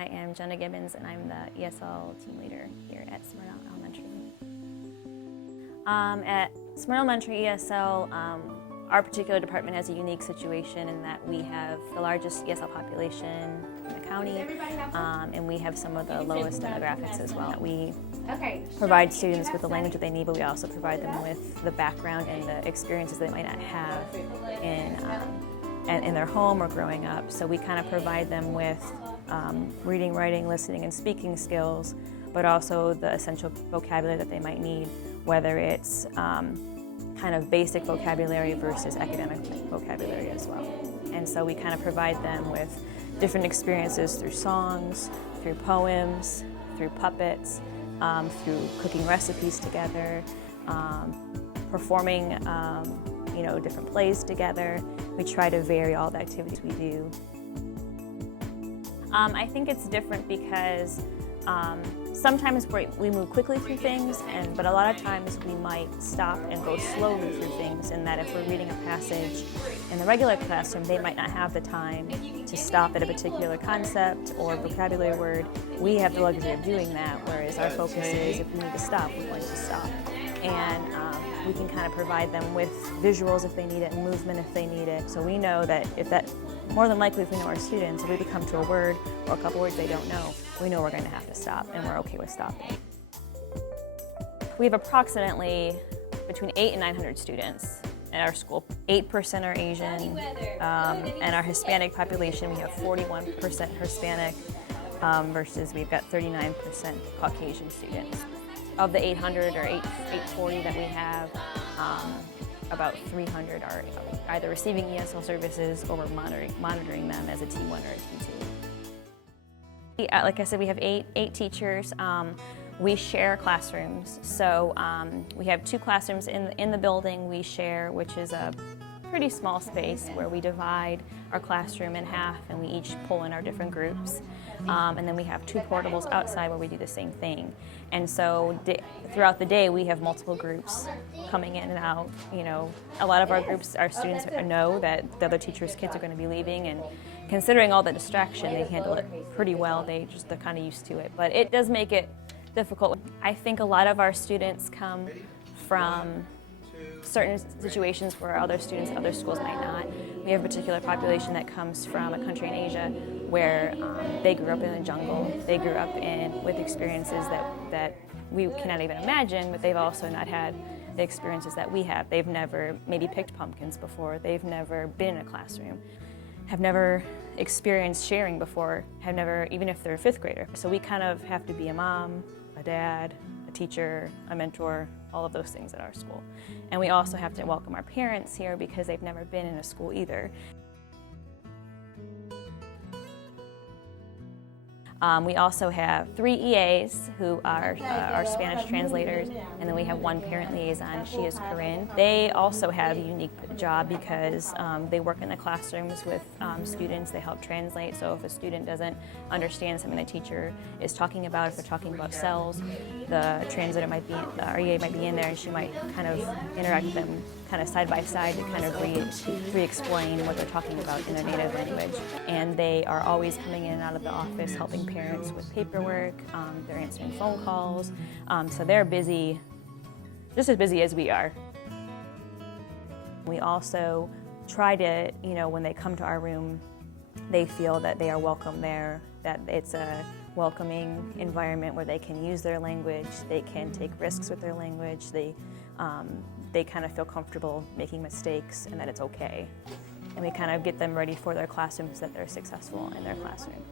I am Jenna Gibbons, and I'm the ESL team leader here at Smyrna Elementary. At Smyrna Elementary ESL, our particular department has a unique situation in that we have the largest ESL population in the county, and we have some of the lowest demographics as well. We provide students with the language that they need, but we also provide them with the background and the experiences they might not have in their home or growing up. So we kind of provide them with reading, writing, listening, and speaking skills, but also the essential vocabulary that they might need, whether it's kind of basic vocabulary versus academic vocabulary as well. And so we kind of provide them with different experiences through songs, through poems, through puppets, through cooking recipes together, performing different plays together. We try to vary all the activities we do. I think it's different because sometimes we move quickly through things, but a lot of times we might stop and go slowly through things, in that if we're reading a passage in the regular classroom, they might not have the time to stop at a particular concept or vocabulary word. We have the luxury of doing that, whereas our focus is if we need to stop, we're going to stop. And we can kind of provide them with visuals if they need it and movement if they need it. So we know that more than likely if we know our students, if we come to a word or a couple words they don't know, we know we're going to have to stop, and we're okay with stopping. We have approximately between 800 and 900 students at our school. 8% are Asian, and our Hispanic population, we have 41% Hispanic versus we've got 39% Caucasian students. Of the 800 or 840 that we have, about 300 are either receiving ESL services or we're monitoring them as a T1 or a T2. Like I said, we have eight teachers. We share classrooms. So we have 2 classrooms in the building we share, which is a pretty small space where we divide our classroom in half and we each pull in our different groups. And then we have 2 portables outside where we do the same thing. And so throughout the day we have multiple groups coming in and out. You know, a lot of our groups, our students know that the other teachers' kids are going to be leaving, and considering all the distraction, they handle it pretty well. They're kind of used to it, but it does make it difficult. I think a lot of our students come from certain situations where other students at other schools might not. We have a particular population that comes from a country in Asia where they grew up in the jungle. They grew up with experiences that we cannot even imagine, but they've also not had the experiences that we have. They've never maybe picked pumpkins before. They've never been in a classroom, have never experienced sharing before, have never, even if they're a 5th grader. So we kind of have to be a mom, a dad, a teacher, a mentor, all of those things at our school. And we also have to welcome our parents here because they've never been in a school either. We also have 3 EAs who are our Spanish translators, and then we have 1 parent liaison. She is Corinne. They also have a unique job because they work in the classrooms with students. They help translate. So if a student doesn't understand something the teacher is talking about, if they're talking about cells, the translator might be, our EA might be in there, and she might kind of interact with them kind of side by side to kind of re-explain what they're talking about in their native language. And they are always coming in and out of the office helping parents with paperwork. They're answering phone calls. So they're busy, just as busy as we are. We also try to, when they come to our room, they feel that they are welcome there, that it's a welcoming environment where they can use their language, they can take risks with their language, they kind of feel comfortable making mistakes and that it's okay. And we kind of get them ready for their classrooms so that they're successful in their classroom.